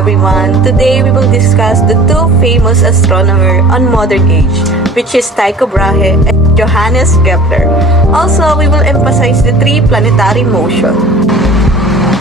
everyone! Today we will discuss the two famous astronomers on modern age, which is Tycho Brahe and Johannes Kepler. Also, we will emphasize the three planetary motion.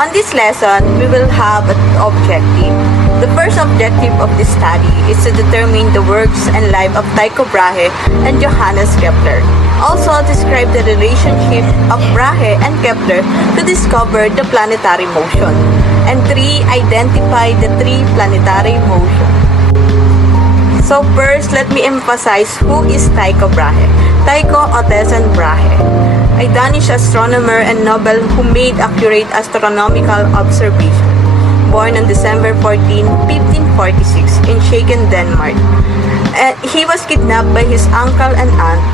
On this lesson, we will have an objective. The first objective of this study is to determine the works and life of Tycho Brahe and Johannes Kepler. Also, describe the relationship of Brahe and Kepler to discover the planetary motion. And 3. Identify the three planetary motion. So first, let me emphasize who is Tycho Brahe. Tycho Ottesen Brahe, a Danish astronomer and Nobel who made accurate astronomical observations. Born on December 14, 1546 in Skagen, Denmark. He was kidnapped by his uncle and aunt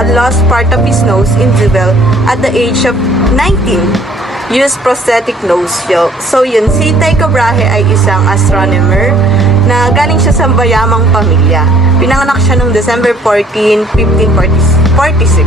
and lost part of his nose in duel at the age of 19. Used prosthetic nose. So yun, si Tycho Brahe ay isang astronomer na galing siya sa bayamang pamilya. Pinanganak siya noong December 14, 1546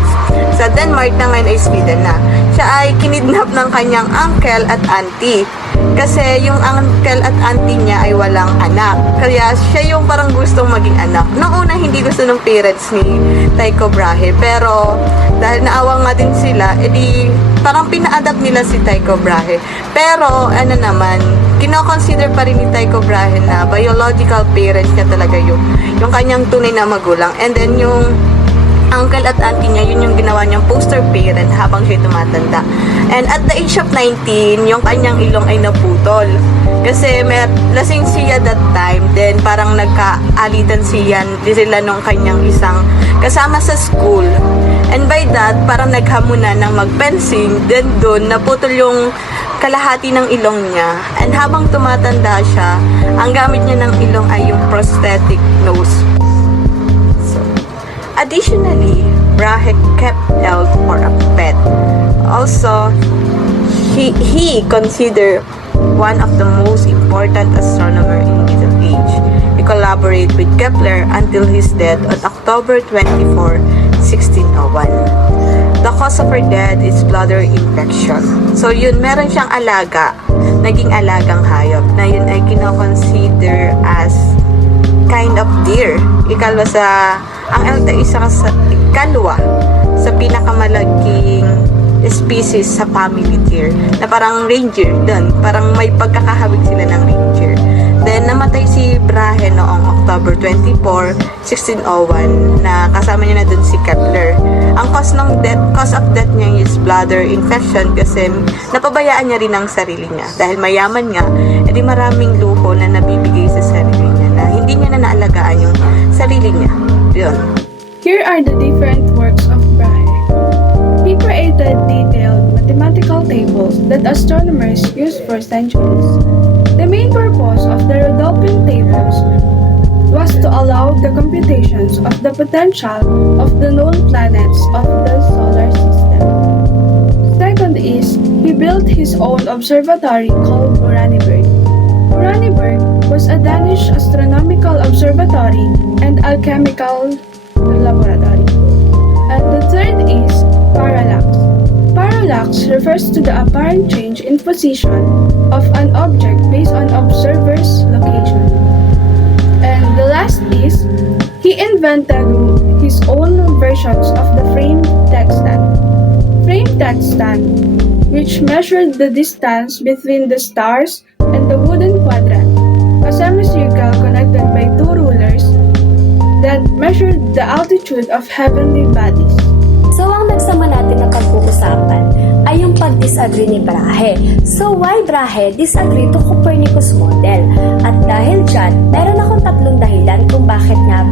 sa Denmark na ngayon ay Sweden na. Siya ay kinidnap ng kanyang uncle at auntie. Kasi yung uncle at auntie niya ay walang anak. Kaya siya yung parang gustong maging anak. Noong una hindi gusto ng parents ni Tycho Brahe. Pero dahil naawa nga din sila, edi parang pina-adapt nila si Tycho Brahe. Pero ano naman, kino-consider pa rin ni Tycho Brahe na biological parents niya talaga yung kanyang tunay na magulang. And then yung uncle at auntie niya, yun yung ginawa niyang poster parent habang siya tumatanda. And at the age of 19, yung kanyang ilong ay naputol. Kasi may lasing siya that time, then parang nagkaalitan sila nung kanyang isang kasama sa school. And by that, parang naghamunan ng mag-fencing, then doon naputol yung kalahati ng ilong niya. And habang tumatanda siya, ang gamit niya ng ilong ay yung prosthetic nose. Additionally, Brahe kept elk for a pet. Also, he considered one of the most important astronomers in Middle Age. He collaborated with Kepler until his death on October 24, 1601. The cause of her death is bladder infection. So yun, meron siyang alaga, naging alagang hayop, na yun ay kino-consider as kind of deer. Ang elk ay ikalwa sa pinakamalaking species sa family deer, na parang reindeer doon. Parang may pagkakahawig sila ng reindeer. Then, namatay si Brahe noong October 24, 1601, na kasama niya na doon si Kepler. Ang cause of death niya is bladder infection kasi napabayaan niya rin ang sarili niya. Dahil mayaman nga, edi maraming luho na nabibigay sa sarili niya na hindi niya na naalagaan yung sarili niya. Yun. Here are the different works of Brahe. He created detailed mathematical tables that astronomers used for centuries. The main purpose of the Rudolphine tables was to allow the computations of the potential of the known planets of the solar system. Second is, he built his own observatory called Uraniborg. Uraniborg was a Danish astronomical observatory and alchemical laboratory. And the third is parallax. Parallax refers to the apparent change in position of an object based on observer's location. And the last is, he invented his own versions of the frame sextant. Frame sextant, which measured the distance between the stars and the wooden quadrant, a semicircle connected by two rulers that measured the altitude of heavenly bodies. So, ang nagsama natin na pag-uusapan ay yung pag-disagree ni Brahe. So, why Brahe disagree to Copernicus model? At dahil dyan, meron akong tatlong dahilan kung bakit nga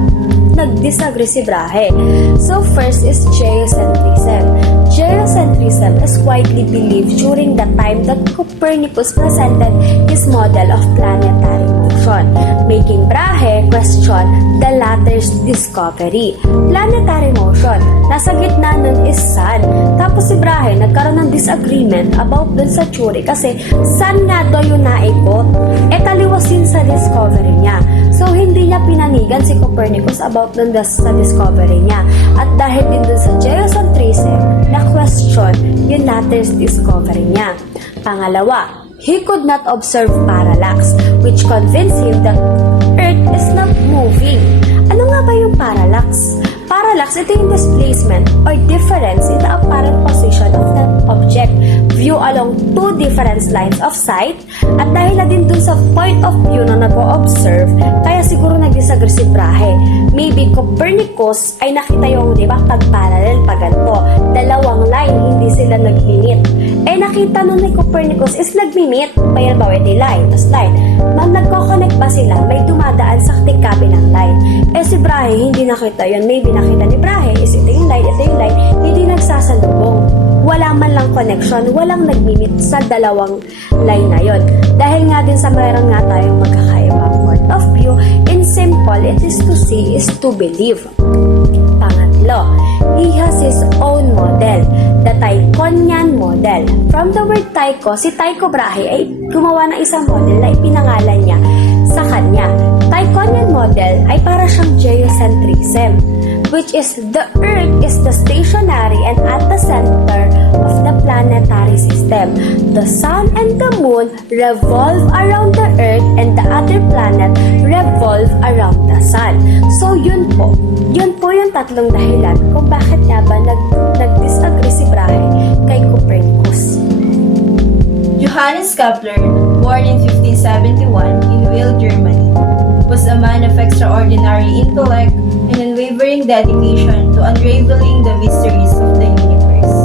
nag-disagree si Brahe. So, first is geocentrism. Geocentrism is widely believed during the time that Copernicus presented his model of planetary motion, making Brahe question the latter's discovery. Planetary motion, nasa gitna nun is sun. Tapos si Brahe nagkaroon ng disagreement about dun sa theory kasi sun nga daw yung naikot. Kaliwasin sa discovery niya. So, hindi niya pinanigan si Copernicus about dun sa discovery niya. At dahil din dun sa geocentrism, na-question yung latter's discovery niya. Pangalawa, he could not observe parallax, which convinced him that Earth is not moving. Ano nga ba yung parallax? Parallax, ito yung displacement or difference in the apparent position of that object view along two different lines of sight. At dahil na din dun sa point of view na nag-o-observe, kaya siguro nag-disagree si Brahe. Maybe Copernicus ay nakita yung, di ba, pag-parallel, pag-ganto. Dalawang line, hindi sila nag-minute. Nakita nun ni Copernicus is nag-minute. Kaya ba, ito line, tas line. Nang nagko-connect ba sila, may dumadaan sa kabilang line. Si Brahe, hindi nakita yun. Maybe nakita ni Brahe is ito yung line, hindi nagsasalubong. Wala man lang connection, walang nag-minute sa dalawang line na yon. Dahil nga din sa mayroon nga tayong magkakaibang point of view, in simple, it is to see is to believe. Pangatlo, he has his own model, the Tychonian model. From the word Tycho, si Tycho Brahe ay gumawa ng isang model na ipinangalan niya sa kanya. Tychonian model ay para siyang geocentrism, which is the Earth is the stationary and at the center of the planetary system. The Sun and the Moon revolve around the Earth and the other planet revolve around the Sun. So yun po yung tatlong dahilan kung bakit nga ba nag-disagree si Brahe kay Copernicus. Johannes Kepler, born in 1571 in Wil, Germany, was a man of extraordinary intellect and unwavering dedication to unraveling the mysteries of the universe.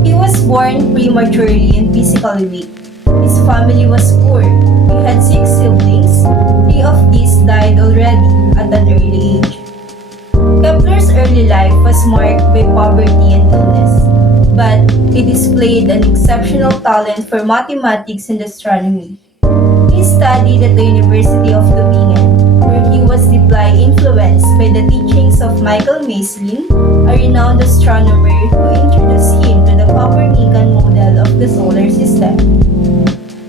He was born prematurely and physically weak. His family was poor. He had 6 siblings. 3 of these died already at an early age. Kepler's early life was marked by poverty and illness, but he displayed an exceptional talent for mathematics and astronomy. He studied at the University of Tübingen, where he was deeply influenced by the teachings of Michael Maestlin, a renowned astronomer who introduced him to the Copernican model of the solar system.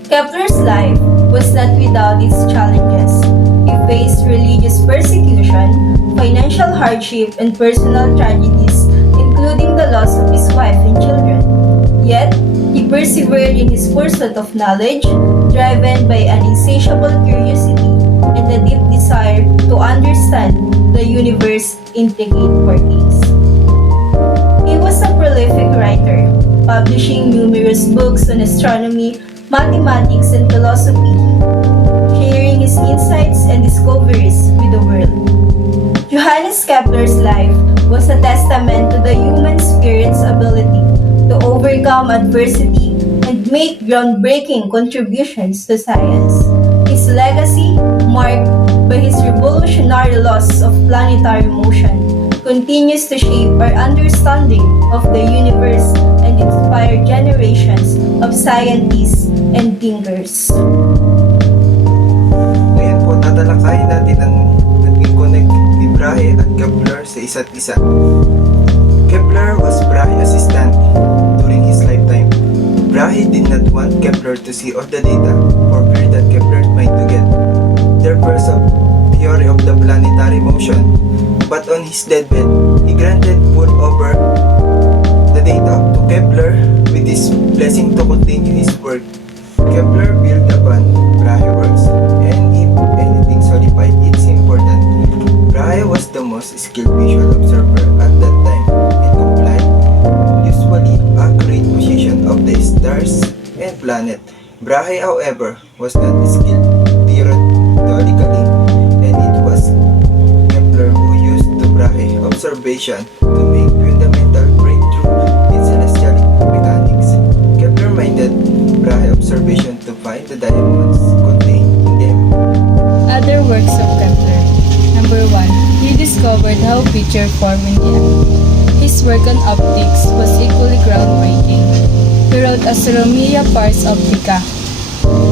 Kepler's life was not without its challenges. He faced religious persecution, financial hardship, and personal tragedies, including the loss of his wife and children. Yet, he persevered in his pursuit of knowledge, driven by an insatiable curiosity and a deep desire to understand the universe's intricate workings. He was a prolific writer, publishing numerous books on astronomy, mathematics, and philosophy, sharing his insights and discoveries with the world. Johannes Kepler's life was a testament to the human spirit's ability to overcome adversity and make groundbreaking contributions to science. His legacy, marked by his revolutionary laws of planetary motion, continues to shape our understanding of the universe and inspire generations of scientists and thinkers. Ngayon po, tatalakayin natin ang naging connect ni Brahe at Kepler sa isa't isa. Kepler was Brahe's assistant during his lifetime. Brahe did not want Kepler to see all the data for fear that Kepler might to get their first theory of the planetary motion. But on his deathbed, he granted put over the data to Kepler with his blessing to continue his work. Kepler built upon Brahe works, and if anything solidified its importance, Brahe was the most skilled visual observer at that time and complied usually accurate position of the stars and planet. Brahe, however, was not skilled theoretically, and it was Kepler who used the Brahe observation to make fundamental breakthrough in celestial mechanics. Kepler minded Brahe observation to find the diamonds contained in them. Other works of Kepler. Number 1. He discovered how picture form in the eye. His work on optics was equally groundbreaking. He wrote Astronomia Pars Optica,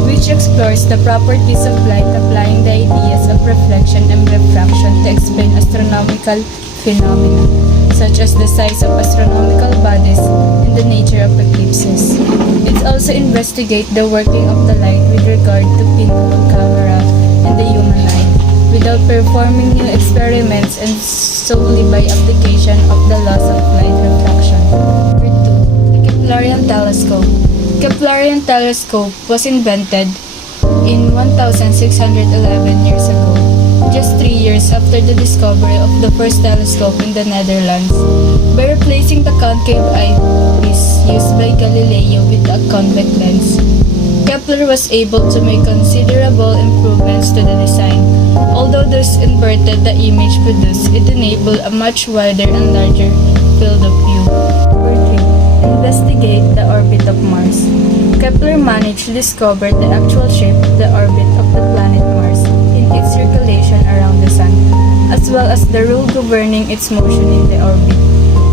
which explores the properties of light applying the ideas of reflection and refraction to explain astronomical phenomena, such as the size of astronomical bodies and the nature of eclipses. It also investigates the working of the light with regard to pinhole camera and the human eye, without performing new experiments and solely by application of the laws of light refraction. Number 2. The Keplerian telescope. Keplerian telescope was invented in 1611 years ago, just 3 years after the discovery of the first telescope in the Netherlands, by replacing the concave eyepiece used by Galileo with a convex lens. Kepler was able to make considerable improvements to the design. Although this inverted the image produced, it enabled a much wider and larger field of view. Number 3. Investigate the orbit of Mars. Kepler managed to discover the actual shape of the orbit of the planet Mars in its circulation around the Sun, as well as the rule governing its motion in the orbit.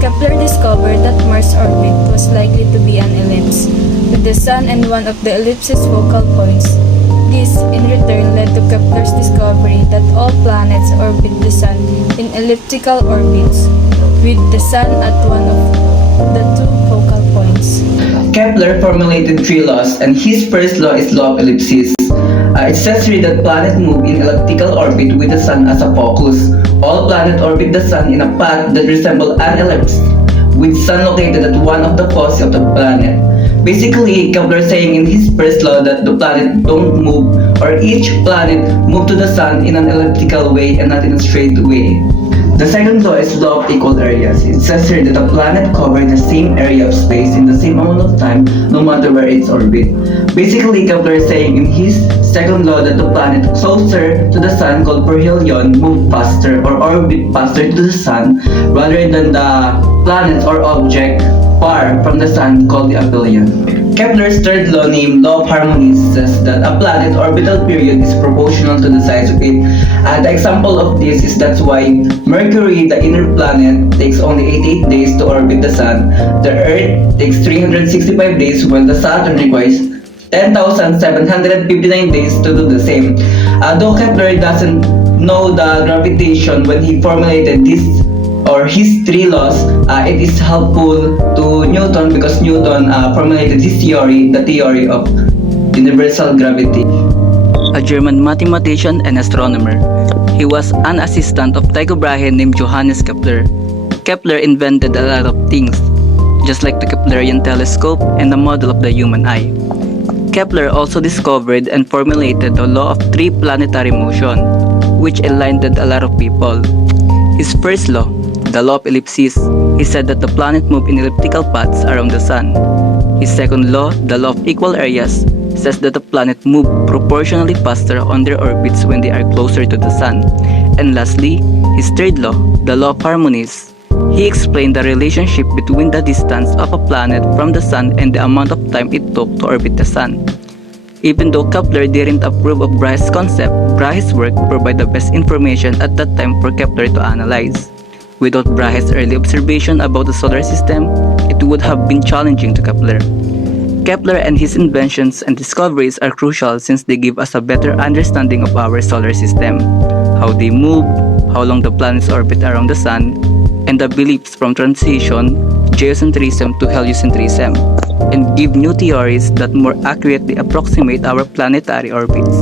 Kepler discovered that Mars' orbit was likely to be an ellipse, with the Sun and one of the ellipse's focal points. This, in return, led to Kepler's discovery that all planets orbit the Sun in elliptical orbits, with the Sun at one of the two focal points. Kepler formulated 3 laws, and his first law is law of ellipses. It says here that planets move in elliptical orbit with the Sun as a focus. All planets orbit the Sun in a path that resembles an ellipse, with Sun located at one of the foci of the planet. Basically, Kepler saying in his first law that the planet don't move, or each planet move to the Sun in an elliptical way and not in a straight way. The second law is law of equal areas. It says here that a planet covers the same area of space in the same amount of time, no matter where its orbit. Basically, Kepler is saying in his second law that the planet closer to the Sun, called perihelion, move faster or orbit faster to the Sun, rather than the planets or object far from the Sun, called the aphelion. Kepler's third law, named law of harmonies, says that a planet's orbital period is proportional to the size of it. The example of this is that's why Mercury, the inner planet, takes only 88 days to orbit the Sun. The Earth takes 365 days, while the Saturn requires 10,759 days to do the same. Though Kepler doesn't know the gravitation when he formulated this or his 3 laws, it is helpful to Newton because Newton formulated his theory, the theory of universal gravity. A German mathematician and astronomer. He was an assistant of Tycho Brahe named Johannes Kepler. Kepler invented a lot of things, just like the Keplerian telescope and the model of the human eye. Kepler also discovered and formulated the law of 3 planetary motion, which enlightened a lot of people. His first law, the law of ellipses, he said that the planet move in elliptical paths around the Sun. His second law, the law of equal areas, says that the planet move proportionally faster on their orbits when they are closer to the Sun. And lastly, his third law, the law of harmonies, he explained the relationship between the distance of a planet from the Sun and the amount of time it took to orbit the Sun. Even though Kepler didn't approve of Brahe's concept, Brahe's work provided the best information at that time for Kepler to analyze. Without Brahe's early observation about the solar system, it would have been challenging to Kepler. Kepler and his inventions and discoveries are crucial since they give us a better understanding of our solar system, how they move, how long the planets orbit around the Sun, and the beliefs from transition, geocentrism to heliocentrism, and give new theories that more accurately approximate our planetary orbits.